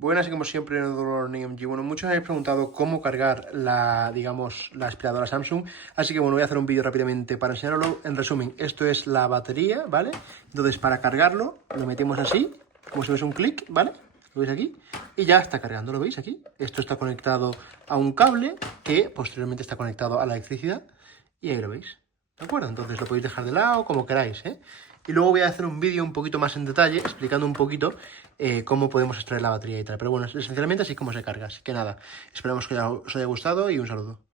Buenas y como siempre, NeoMG. Bueno, muchos me habéis preguntado cómo cargar la aspiradora Samsung, así que bueno, voy a hacer un vídeo rápidamente para enseñarlo. En resumen, esto es la batería, ¿vale? Entonces, para cargarlo, lo metemos así, como si fuese un clic, ¿vale? ¿Lo veis aquí? Y ya está cargando, ¿lo veis aquí? Esto está conectado a un cable que posteriormente está conectado a la electricidad y ahí lo veis, ¿de acuerdo? Entonces lo podéis dejar de lado como queráis, ¿eh? Y luego voy a hacer un vídeo un poquito más en detalle explicando un poquito cómo podemos extraer la batería y tal. Pero bueno, esencialmente así es como se carga. Así que nada, esperamos que os haya gustado y un saludo.